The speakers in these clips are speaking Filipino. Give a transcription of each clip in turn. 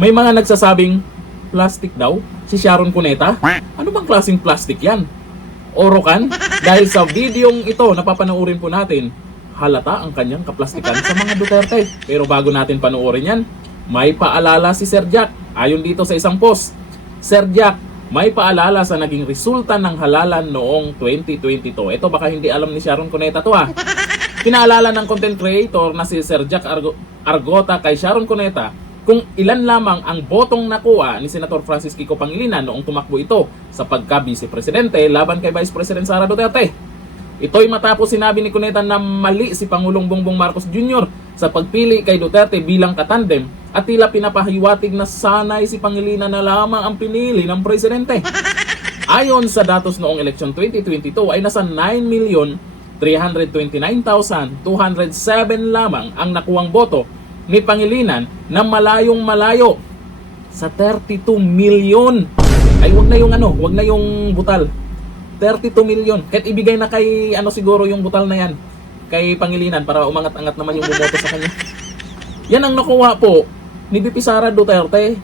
May mga nagsasabing plastic daw si Sharon Cuneta. Ano bang klaseng plastic yan? Orokan? Dahil sa videong ito na papanoorin po natin, halata ang kanyang kaplastikan sa mga Duterte. Pero bago natin panoorin yan, may paalala si Sir Jack. Ayon dito sa isang post, Sir Jack, may paalala sa naging resulta ng halalan noong 2022. Ito baka hindi alam ni Sharon Cuneta to ha. Pinaalala ng content creator na si Sir Jack Argota kay Sharon Cuneta kung ilan lamang ang botong nakuha ni Senator Francis Kiko Pangilinan noong tumakbo ito sa pagka-vice presidente laban kay Vice President Sara Duterte. Ito'y matapos sinabi ni Cuneta na mali si Pangulong Bongbong Marcos Jr. sa pagpili kay Duterte bilang katandem at tila pinapahiwatig na sanay si Pangilinan na lamang ang pinili ng presidente. Ayon sa datos noong eleksyon 2022 ay nasa 9,329,207 lamang ang nakuwang boto ni Pangilinan na malayong malayo sa 32 milyon. Ay wag na yung butal. 32 milyon. Kahit ibigay na kay siguro yung butal na yan kay Pangilinan para umangat-angat naman yung bumoto sa kanya. Yan ang nakuha po ni VP Sara Duterte.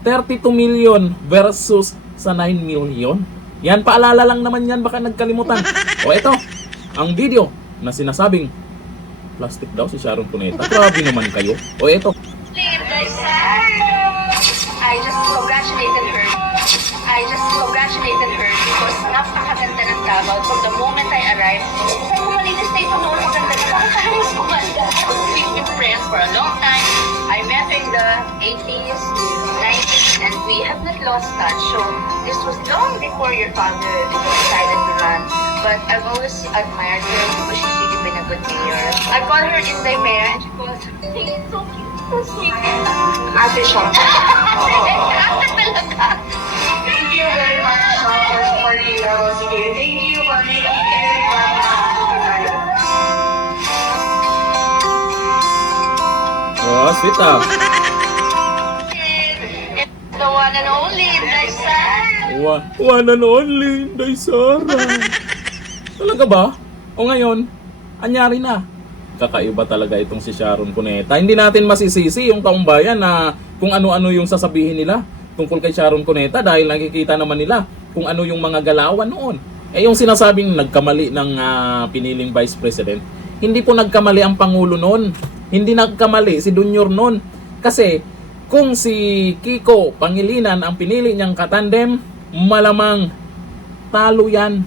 32 milyon versus sa 9 milyon. Yan, paalala lang naman yan, baka nagkalimutan. O ito, ang video na sinasabing plastic daw si Sharon Cuneta. Grabe naman kayo. O ito. I just congratulated her because napakaganda ng Davao from the moment I arrived. Kung malinis na ito noon, maganda na nakakahalis kumanda. We've been friends for a long time. I met her in the 80s, 90s, and we have not lost touch. So this was long before your father decided to run. But I've always admired her because she's really been a good mayor. I call her Inday Mayor and she goes, hey, it's so cute, so sweet. Ate siya. Ate talaga. Thank you very much for supporting us. Thank you for making everyone happy. Oh, sweet ah. It's the one and only Inday Sara. One and only, Inday Sara. Talaga ba? O ngayon, anyari na. Kakaiba talaga itong si Sharon Cuneta. Hindi natin masisisi yung taong bayan na kung ano-ano yung sasabihin nila tungkol kay Sharon Cuneta dahil nakikita naman nila kung ano yung mga galawan noon. Eh yung sinasabing nagkamali ng piniling Vice President, hindi po nagkamali ang Pangulo noon. Hindi nagkamali si Junior noon. Kasi kung si Kiko Pangilinan ang pinili niyang katandem, malamang talo yan.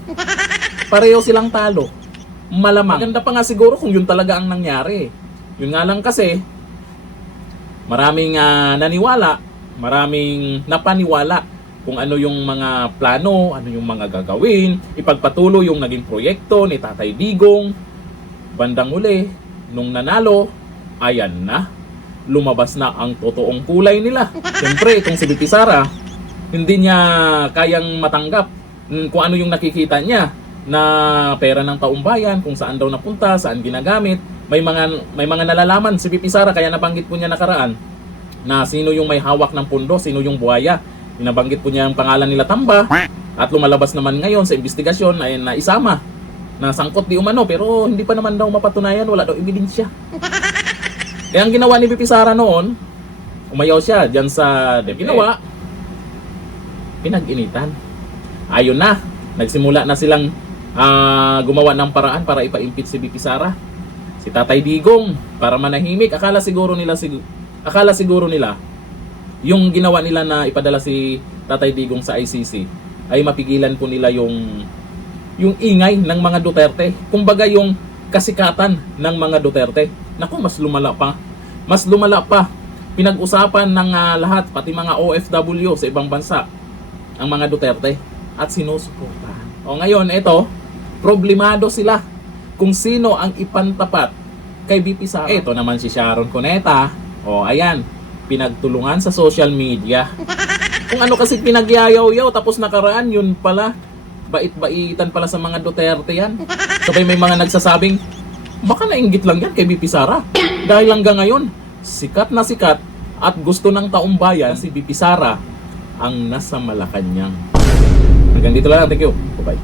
Pareho silang talo. Malamang. Maganda pa nga siguro kung yun talaga ang nangyari. Yun nga lang kasi, maraming naniwala, maraming napaniwala kung ano yung mga plano, ano yung mga gagawin, ipagpatuloy yung naging proyekto ni Tatay Digong. Bandang uli, nung nanalo, ayan na, lumabas na ang totoong kulay nila. Siyempre, itong si VP Sara, hindi niya kayang matanggap kung ano yung nakikita niya na pera ng taumbayan, kung saan daw napunta, saan ginagamit. May mga nalalaman si VP Sara, kaya nabanggit po niya nakaraan na sino yung may hawak ng pundo, sino yung buhaya. Inabanggit po niya ang pangalan nila Tamba at lumalabas naman ngayon sa investigasyon ay naisama na sangkot di umano pero hindi pa naman daw mapatunayan, wala daw ebidensya. Kaya ang ginawa ni VP Sara noon, umayaw siya diyan sa ginawa, pinag-initan. Ayun na, nagsimula na silang gumawa ng paraan para ipa-impeach si VP Sara. Si Tatay Digong para manahimik, akala siguro nila yung ginawa nila na ipadala si Tatay Digong sa ICC ay mapigilan po nila yung ingay ng mga Duterte. Kumbaga yung kasikatan ng mga Duterte. Naku, mas lumala pa. Pinag-usapan ng lahat, pati mga OFW sa ibang bansa, ang mga Duterte at sinusuportahan. O ngayon, ito, problemado sila kung sino ang ipantapat kay VP Sara. Ito naman si Sharon Cuneta. O ayan, pinagtulungan sa social media. Kung ano kasi pinagyayaw-yaw tapos nakaraan, yun pala. Bait-baitan pala sa mga Duterte yan. Sabay may mga nagsasabing, baka nainggit lang yan kay VP Sara. Dahil hanggang ngayon, sikat na sikat at gusto ng taong bayan si VP Sara ang nasa Malacanang. Hanggang dito lang. Thank you. Bye-bye.